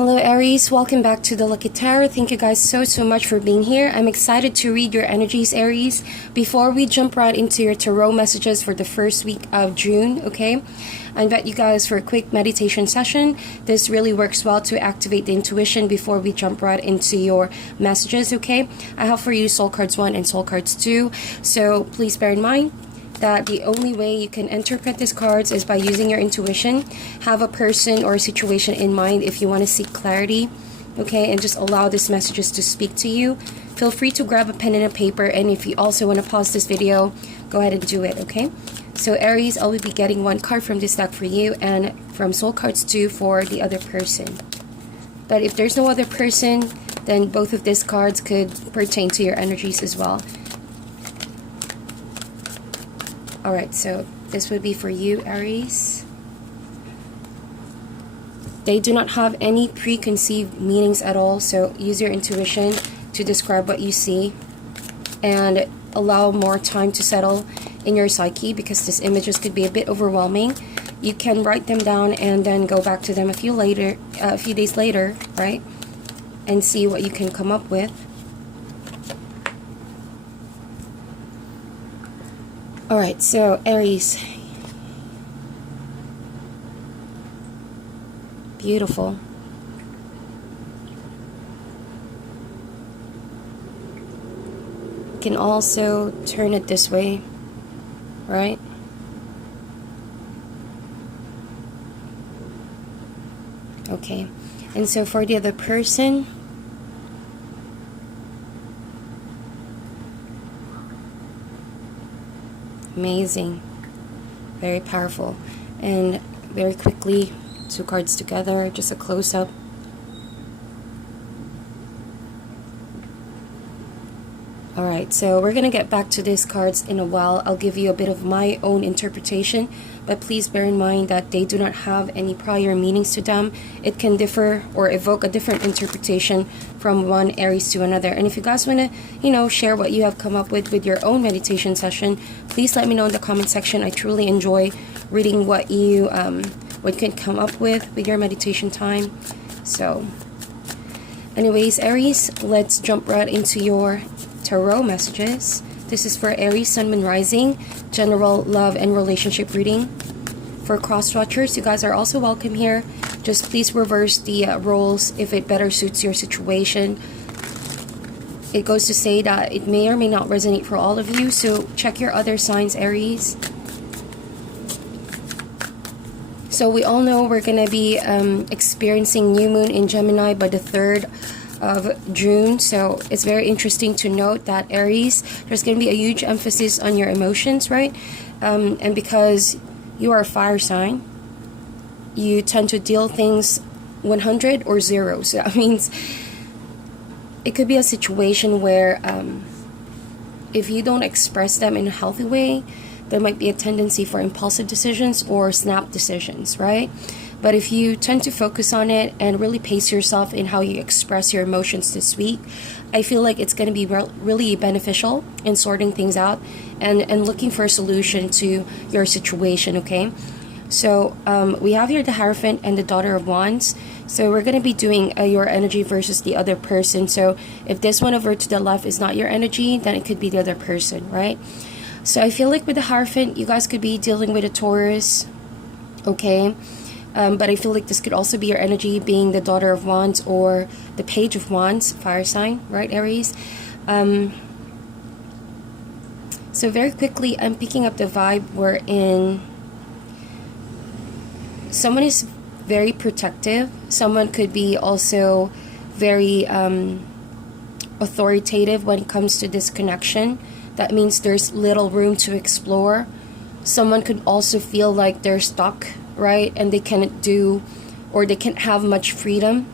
Hello Aries, welcome back to the Lucky Tarot. Thank you guys so much for being here. I'm excited to read your energies, Aries. Before we jump right into your tarot messages for the first week of June, okay? I invite you guys for a quick meditation session. This really works well to activate the intuition before we jump right into your messages, okay? I have for you Soul Cards 1 and Soul Cards 2, so please bear in mind that the only way you can interpret these cards is by using your intuition. Have a person or a situation in mind if you want to seek clarity, okay, and just allow these messages to speak to you. Feel free to grab a pen and a paper, and if you also want to pause this video, go ahead and do it, okay? So Aries, I will be getting one card from this deck for you and from Soul Cards 2 for the other person. But if there's no other person, then both of these cards could pertain to your energies as well. Alright, so this would be for you, Aries. They do not have any preconceived meanings at all, so use your intuition to describe what you see and allow more time to settle in your psyche because these images could be a bit overwhelming. You can write them down and then go back to them a few days later, right? And see what you can come up with. Alright, so Aries. Beautiful. You can also turn it this way, right? Okay, and so for the other person, amazing, very powerful, and very quickly, two cards together, just a close-up. Alright, so we're gonna get back to these cards in a while. I'll give you a bit of my own interpretation, but please bear in mind that they do not have any prior meanings to them. It can differ or evoke a different interpretation from one Aries to another. And if you guys want to, share what you have come up with your own meditation session, please let me know in the comment section. I truly enjoy reading what you can come up with your meditation time. So anyways, Aries, let's jump right into your tarot messages. This is for Aries, Sun, Moon, Rising, general love and relationship reading. For cross-watchers, you guys are also welcome here. Just please reverse the roles if it better suits your situation. It goes to say that it may or may not resonate for all of you, so check your other signs, Aries. So we all know we're going to be experiencing new moon in Gemini by the 3rd of June, so it's very interesting to note that Aries, there's going to be a huge emphasis on your emotions, right? And because you are a fire sign, you tend to deal things 100 or 0. So that means it could be a situation where if you don't express them in a healthy way, there might be a tendency for impulsive decisions or snap decisions, right? But if you tend to focus on it and really pace yourself in how you express your emotions this week, I feel like it's going to be really beneficial in sorting things out and looking for a solution to your situation, okay? So we have here the Hierophant and the Daughter of Wands. So we're going to be doing your energy versus the other person. So if this one over to the left is not your energy, then it could be the other person, right? So I feel like with the Hierophant, you guys could be dealing with a Taurus, okay? But I feel like this could also be your energy being the Daughter of Wands or the Page of Wands, fire sign, right, Aries? So very quickly, I'm picking up the vibe wherein someone is very protective. Someone could be also very authoritative when it comes to this connection. That means there's little room to explore. Someone could also feel like they're stuck, right? And they can't do, or they can't have much freedom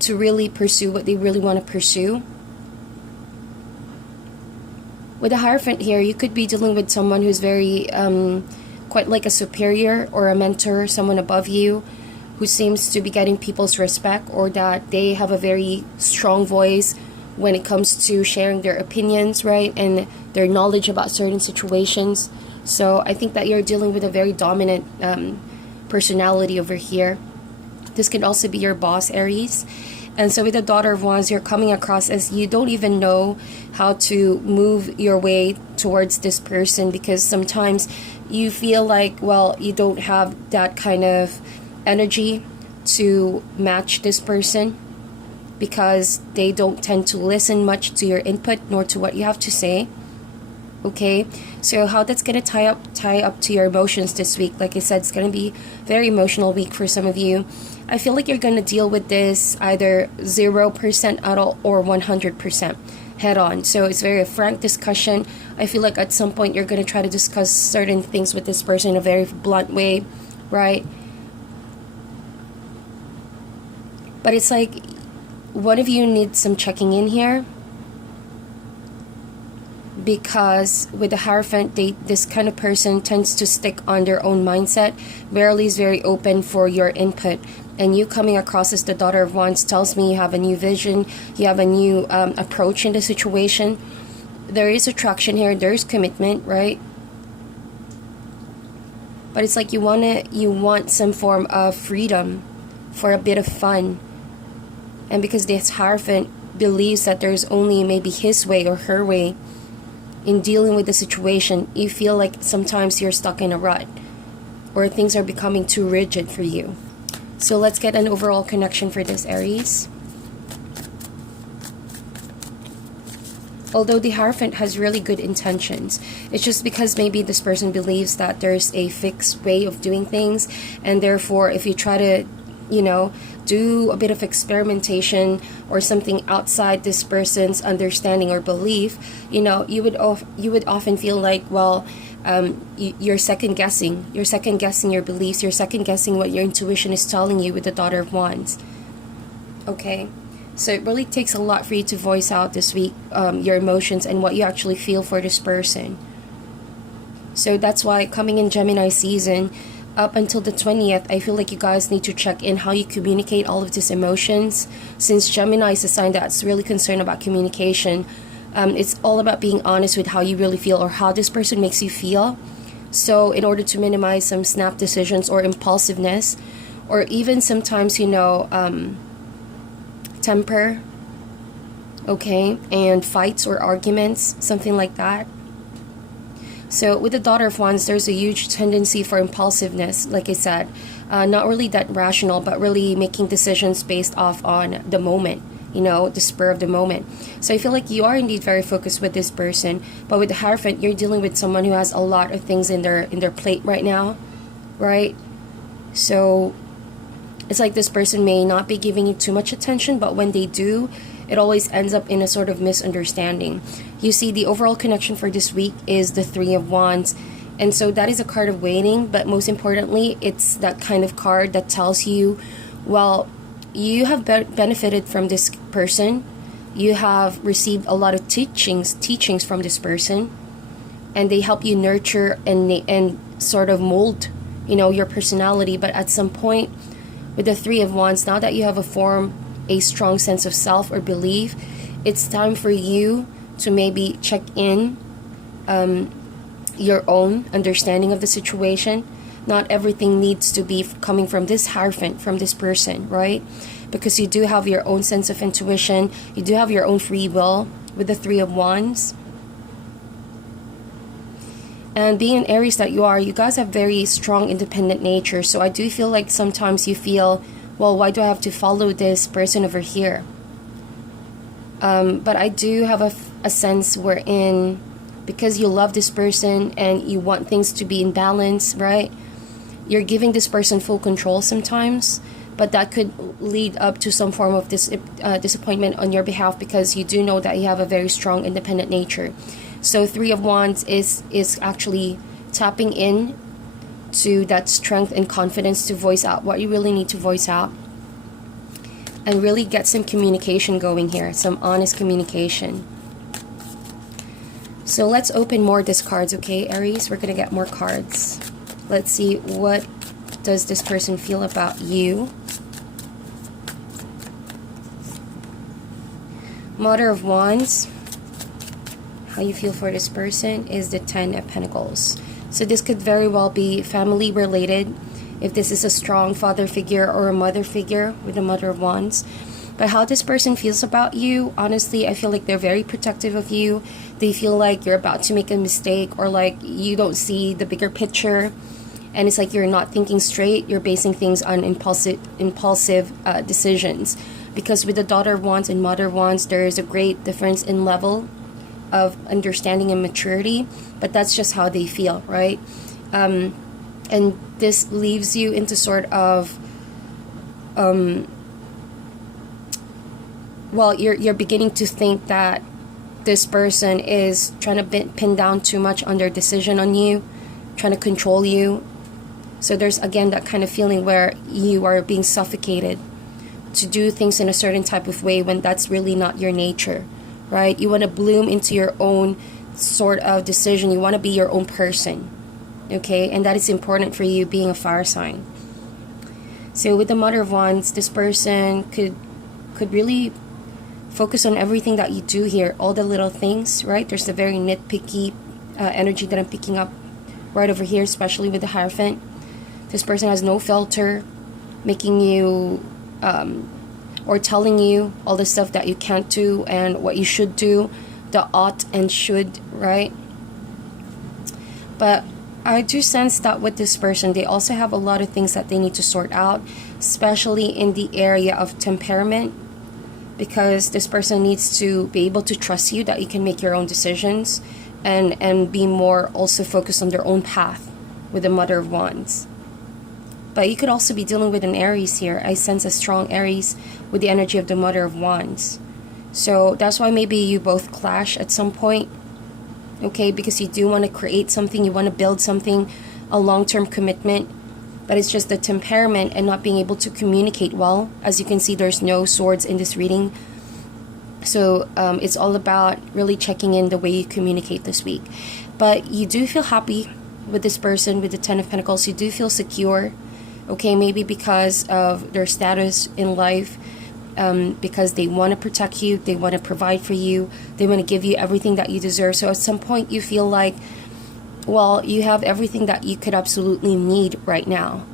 to really pursue what they really want to pursue. With the Hierophant here, you could be dealing with someone who's very, quite like a superior or a mentor, someone above you, who seems to be getting people's respect, or that they have a very strong voice when it comes to sharing their opinions, right? And their knowledge about certain situations. So I think that you're dealing with a very dominant personality over here. This could also be your boss, Aries. And so with the Daughter of Wands, you're coming across as you don't even know how to move your way towards this person, because sometimes you feel like, well, you don't have that kind of energy to match this person, because they don't tend to listen much to your input nor to what you have to say. Okay, so how that's going to tie up to your emotions this week. Like I said, it's going to be very emotional week for some of you. I feel like you're going to deal with this either 0% at all or 100% head on. So it's very frank discussion. I feel like at some point you're going to try to discuss certain things with this person in a very blunt way, right? But it's like one of you needs some checking in here, because with the Hierophant, this kind of person tends to stick on their own mindset, rarely is very open for your input. And you coming across as the Daughter of Wands tells me you have a new vision, you have a new approach in the situation. There is attraction here, there's commitment, right? But it's like you want some form of freedom for a bit of fun. And because this Hierophant believes that there's only maybe his way or her way in dealing with the situation, you feel like sometimes you're stuck in a rut or things are becoming too rigid for you. So let's get an overall connection for this, Aries. Although the Hierophant has really good intentions, it's just because maybe this person believes that there's a fixed way of doing things, and therefore if you try to, do a bit of experimentation or something outside this person's understanding or belief, you would often feel like, well, you're second guessing your beliefs, you're second guessing what your intuition is telling you with the Daughter of Wands. Okay, so it really takes a lot for you to voice out this week your emotions and what you actually feel for this person. So that's why coming in Gemini season up until the 20th, I feel like you guys need to check in how you communicate all of these emotions, since Gemini is a sign that's really concerned about communication. It's all about being honest with how you really feel or how this person makes you feel. So in order to minimize some snap decisions or impulsiveness, or even sometimes, temper, okay, and fights or arguments, something like that. So with the Daughter of Wands, there's a huge tendency for impulsiveness, like I said. Not really that rational, but really making decisions based off on the moment, the spur of the moment. So I feel like you are indeed very focused with this person, but with the Hierophant, you're dealing with someone who has a lot of things in their plate right now, right? So it's like this person may not be giving you too much attention, but when they do, it always ends up in a sort of misunderstanding. You see, the overall connection for this week is the Three of Wands. And so that is a card of waiting, but most importantly, it's that kind of card that tells you, well, you have benefited from this person. You have received a lot of teachings from this person, and they help you nurture and sort of mold, your personality. But at some point, with the Three of Wands, now that you have a strong sense of self or belief, it's time for you to maybe check in your own understanding of the situation. Not everything needs to be coming from this Hierophant, from this person, right? Because you do have your own sense of intuition, you do have your own free will with the Three of Wands. And being an Aries that you are, you guys have very strong independent nature. So I do feel like sometimes you feel, well, why do I have to follow this person over here? But I do have a sense wherein, because you love this person and you want things to be in balance, right? You're giving this person full control sometimes, but that could lead up to some form of disappointment on your behalf, because you do know that you have a very strong independent nature. So Three of Wands is actually tapping in to that strength and confidence to voice out what you really need to voice out, and really get some communication going here, some honest communication. So let's open more discards, okay, Aries? We're gonna get more cards. Let's see, what does this person feel about you? Mother of Wands, how you feel for this person is the Ten of Pentacles. So this could very well be family related. if this is a strong father figure or a mother figure with the Mother of Wands. But how this person feels about you, honestly, I feel like they're very protective of you. They feel like you're about to make a mistake, or like you don't see the bigger picture, and it's like you're not thinking straight. You're basing things on impulsive decisions. Because with the Daughter of Wands and Mother of Wands, there is a great difference in level of understanding and maturity, but that's just how they feel, right? And this leaves you into sort of well, you're beginning to think that this person is trying to pin down too much on their decision on you, trying to control you. So there's again that kind of feeling where you are being suffocated to do things in a certain type of way when that's really not your nature, right? You want to bloom into your own sort of decision. You want to be your own person, okay? And that is important for you being a fire sign. So with the Mother of Wands, this person could really focus on everything that you do here, all the little things, right? There's a very nitpicky energy that I'm picking up right over here, especially with the Hierophant. This person has no filter, making you or telling you all the stuff that you can't do and what you should do, the ought and should, right? But I do sense that with this person, they also have a lot of things that they need to sort out, especially in the area of temperament, because this person needs to be able to trust you, that you can make your own decisions, and be more also focused on their own path with the Mother of Wands. But you could also be dealing with an Aries here. I sense a strong Aries with the energy of the Mother of Wands. So that's why maybe you both clash at some point, okay? Because you do want to create something, you want to build something, a long-term commitment, but it's just the temperament and not being able to communicate well. As you can see, there's no swords in this reading. So it's all about really checking in the way you communicate this week. But you do feel happy with this person, with the Ten of Pentacles. You do feel secure, okay? Maybe because of their status in life, because they want to protect you, they want to provide for you, they want to give you everything that you deserve. So at some point you feel like, well, you have everything that you could absolutely need right now,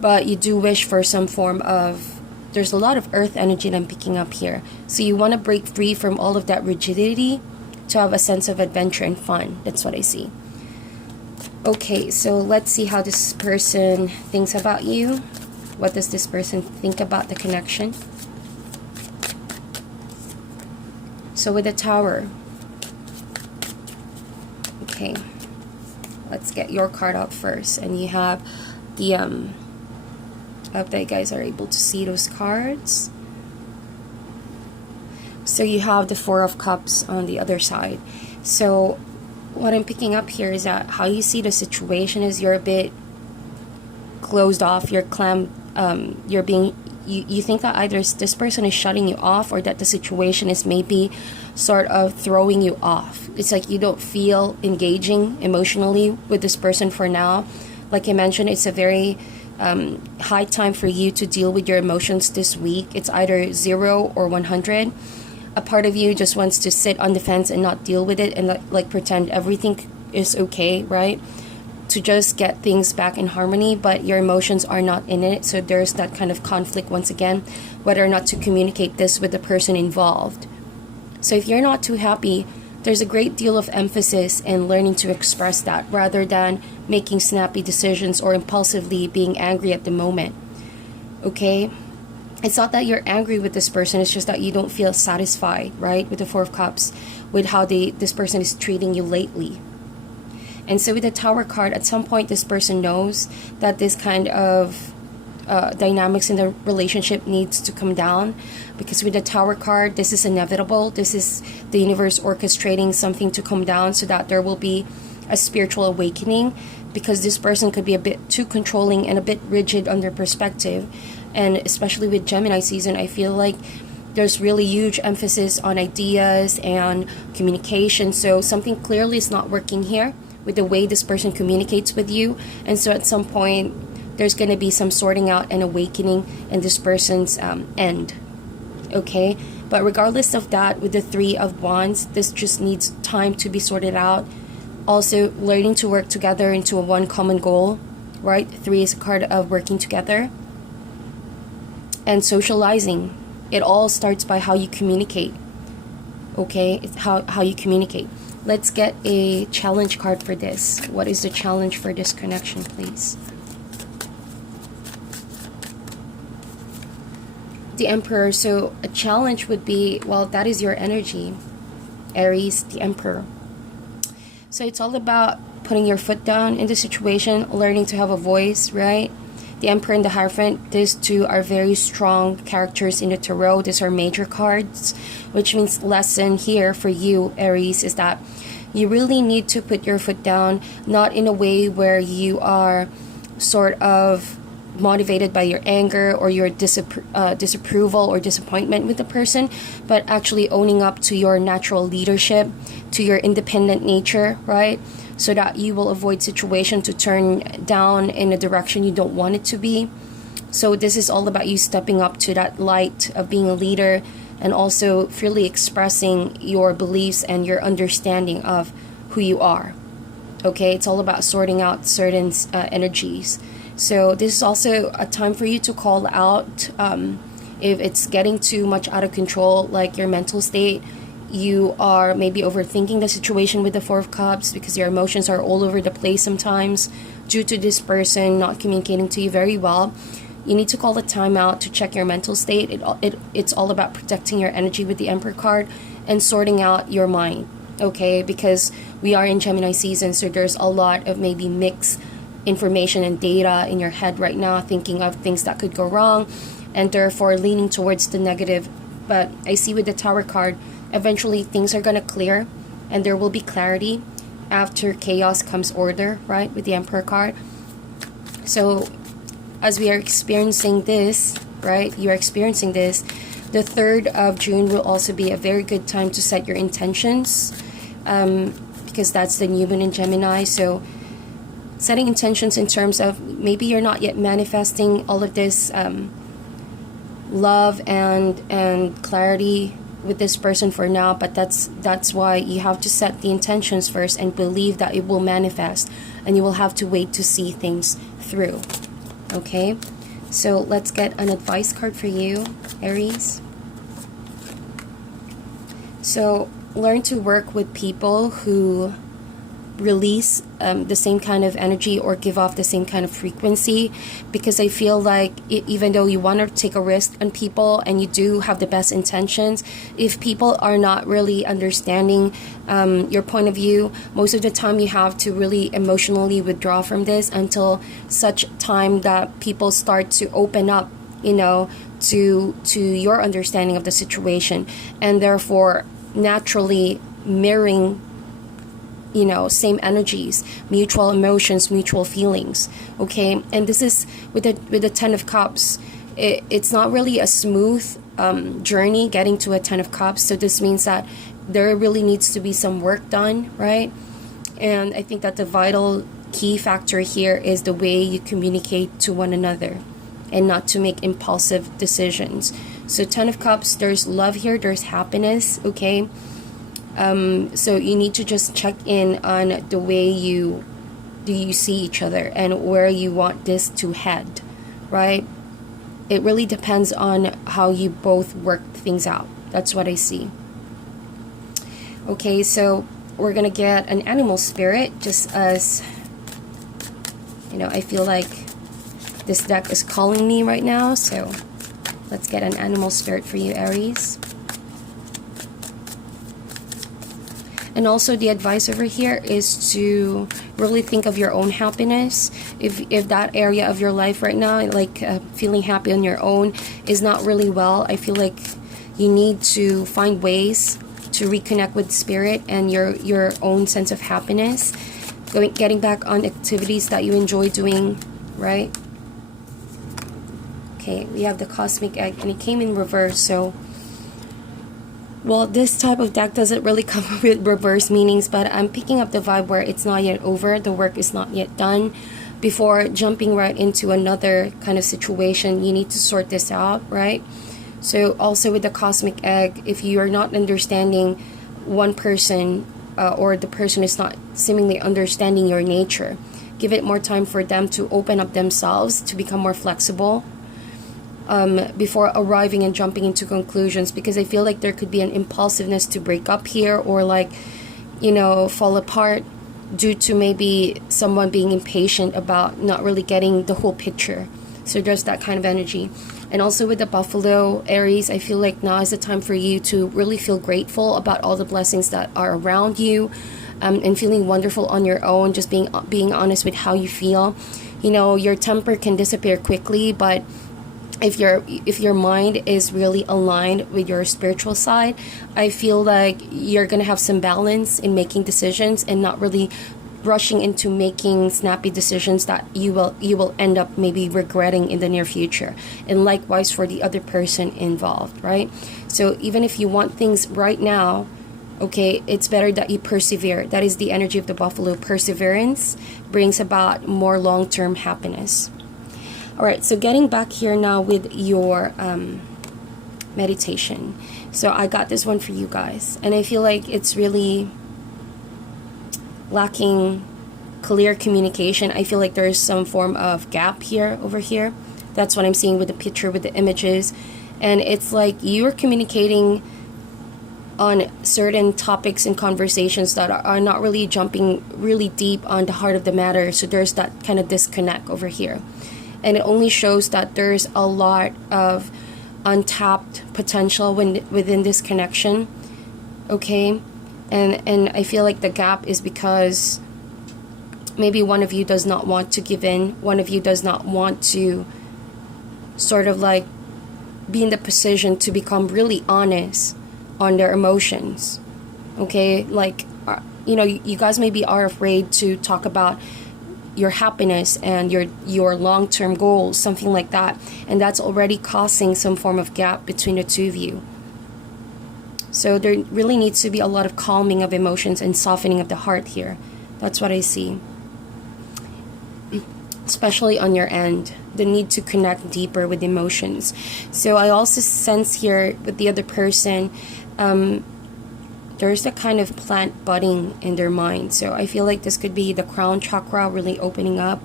but you do wish for some form of, there's a lot of earth energy that I'm picking up here. So you want to break free from all of that rigidity to have a sense of adventure and fun. That's what I see. Okay, so let's see how this person thinks about you. What does this person think about the connection? So with the Tower, okay, let's get your card out first. And you have the I hope that you guys are able to see those cards. So you have the Four of Cups on the other side. So what I'm picking up here is that how you see the situation is you're a bit closed off, you're you're being, you think that either this person is shutting you off, or that the situation is maybe sort of throwing you off. It's like you don't feel engaging emotionally with this person for now. Like I mentioned, it's a very high time for you to deal with your emotions this week. It's either 0 or 100. A part of you just wants to sit on the fence and not deal with it, and like pretend everything is okay, right? To just get things back in harmony, but your emotions are not in it. So there's that kind of conflict once again, whether or not to communicate this with the person involved. So if you're not too happy, there's a great deal of emphasis in learning to express that, rather than making snappy decisions or impulsively being angry at the moment, okay? It's not that you're angry with this person, it's just that you don't feel satisfied, right, with the Four of Cups, with how this person is treating you lately. And so with the Tower card, at some point this person knows that this kind of dynamics in the relationship needs to come down, because with the Tower card, this is inevitable. This is the universe orchestrating something to come down so that there will be a spiritual awakening, because this person could be a bit too controlling and a bit rigid on their perspective. And especially with Gemini season, I feel like there's really huge emphasis on ideas and communication. So something clearly is not working here with the way this person communicates with you. And so at some point, there's going to be some sorting out and awakening in this person's end. Okay? But regardless of that, with the Three of Wands, this just needs time to be sorted out. Also, learning to work together into a one common goal, right? 3 is a card of working together and socializing. It all starts by how you communicate. Okay, it's how you communicate. Let's get a challenge card for this. What is the challenge for this connection, please? The Emperor. So a challenge would be, well, that is your energy, Aries, the Emperor. So it's all about putting your foot down in the situation, learning to have a voice, right? The Emperor and the Hierophant, these two are very strong characters in the tarot. These are major cards, which means lesson here for you, Aries, is that you really need to put your foot down, not in a way where you are sort of motivated by your anger or your disapproval or disappointment with the person, but actually owning up to your natural leadership, to your independent nature, right? So that you will avoid situation to turn down in a direction you don't want it to be. So this is all about you stepping up to that light of being a leader, and also freely expressing your beliefs and your understanding of who you are. Okay, it's all about sorting out certain energies. So this is also a time for you to call out if it's getting too much out of control, like your mental state. You are maybe overthinking the situation with the 4 of Cups because your emotions are all over the place sometimes due to this person not communicating to you very well. You need to call a timeout to check your mental state. It's all about protecting your energy with the Emperor card and sorting out your mind, okay? Because we are in Gemini season, so there's a lot of maybe mixed information and data in your head right now, thinking of things that could go wrong and therefore leaning towards the negative. But I see with the Tower card, eventually things are going to clear and there will be clarity. After chaos comes order, right, with the Emperor card. So as we are experiencing this, right, you are experiencing this, the 3rd of June will also be a very good time to set your intentions, because that's the new moon in Gemini. So setting intentions in terms of maybe you're not yet manifesting all of this love and clarity with this person for now, but that's why you have to set the intentions first and believe that it will manifest, and you will have to wait to see things through. Okay, so let's get an advice card for you, Aries. So learn to work with people who release the same kind of energy or give off the same kind of frequency, because I feel like even though you want to take a risk on people and you do have the best intentions, if people are not really understanding your point of view, most of the time you have to really emotionally withdraw from this until such time that people start to open up, you know, to your understanding of the situation, and therefore naturally mirroring, you know, same energies, mutual emotions, mutual feelings. Okay, and this is with the 10 of Cups. It's not really a smooth journey getting to a 10 of Cups. So this means that there really needs to be some work done, right? And I think that the vital key factor here is the way you communicate to one another and not to make impulsive decisions. So 10 of Cups, there's love here, there's happiness, okay? So you need to just check in on the way you see each other and where you want this to head, right? It really depends on how you both work things out. That's what I see. Okay, so we're gonna get an animal spirit, just as, you know, I feel like this deck is calling me right now. So let's get an animal spirit for you, Aries. And also the advice over here is to really think of your own happiness. If that area of your life right now, like feeling happy on your own, is not really well, I feel like you need to find ways to reconnect with spirit and your own sense of happiness. Getting back on activities that you enjoy doing, right? Okay, we have the Cosmic Egg, and it came in reverse, so... Well, this type of deck doesn't really come with reverse meanings, but I'm picking up the vibe where it's not yet over, the work is not yet done. Before jumping right into another kind of situation, you need to sort this out, right? So also with the Cosmic Egg, if you are not understanding one person or the person is not seemingly understanding your nature, Give it more time for them to open up themselves, to become more flexible, before arriving and jumping into conclusions, because I feel like there could be an impulsiveness to break up here, or like, you know, fall apart due to maybe someone being impatient about not really getting the whole picture. So there's that kind of energy. And also with the Buffalo, Aries, I feel like now is the time for you to really feel grateful about all the blessings that are around you, and feeling wonderful on your own, just being honest with how you feel. You know, your temper can disappear quickly, but if your mind is really aligned with your spiritual side, I feel like you're gonna have some balance in making decisions and not really rushing into making snappy decisions that you will end up maybe regretting in the near future. And likewise for the other person involved, right? So even if you want things right now, okay, it's better that you persevere. That is the energy of the Buffalo. Perseverance brings about more long-term happiness. All right, so getting back here now with your meditation. So I got this one for you guys, and I feel like it's really lacking clear communication. I feel like there's some form of gap here, over here. That's what I'm seeing with the picture, with the images. And it's like you're communicating on certain topics and conversations that are not really jumping really deep on the heart of the matter. So there's that kind of disconnect over here. And it only shows that there's a lot of untapped potential within this connection, okay? And I feel like the gap is because maybe one of you does not want to give in. One of you does not want to sort of like be in the position to become really honest on their emotions, okay? Like, you know, you guys maybe are afraid to talk about your happiness and your long-term goals, something like that, and that's already causing some form of gap between the two of you. So there really needs to be a lot of calming of emotions and softening of the heart here. That's what I see, especially on your end, the need to connect deeper with emotions. So I also sense here with the other person, there's the kind of plant budding in their mind. So I feel like this could be the crown chakra really opening up.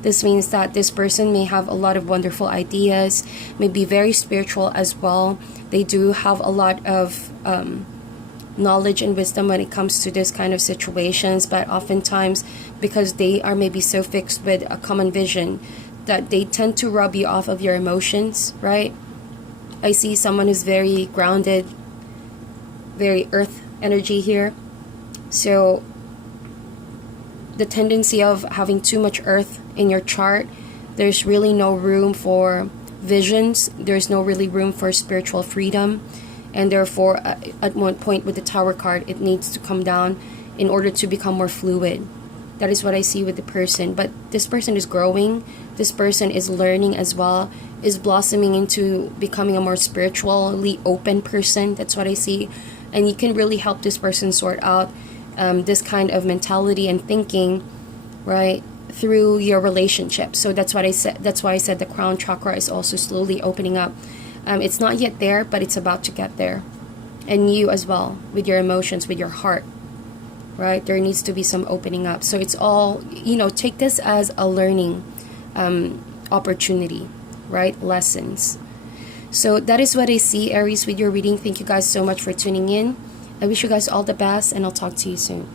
This means that this person may have a lot of wonderful ideas, may be very spiritual as well. They do have a lot of knowledge and wisdom when it comes to this kind of situations, but oftentimes because they are maybe so fixed with a common vision that they tend to rub you off of your emotions, right? I see someone who's very grounded, very earth energy here. So the tendency of having too much earth in your chart, there's really no room for visions. There's no really room for spiritual freedom. And therefore, at one point with the Tower card, it needs to come down in order to become more fluid. That is what I see with the person. But this person is growing. This person is learning as well, is blossoming into becoming a more spiritually open person. That's what I see. And you can really help this person sort out this kind of mentality and thinking, right, through your relationship. So that's what I said. That's why I said the crown chakra is also slowly opening up. It's not yet there, but it's about to get there. And you as well, with your emotions, with your heart, right? There needs to be some opening up. So it's all, you know, take this as a learning opportunity, right? Lessons. So that is what I see, Aries, with your reading. Thank you guys so much for tuning in. I wish you guys all the best, and I'll talk to you soon.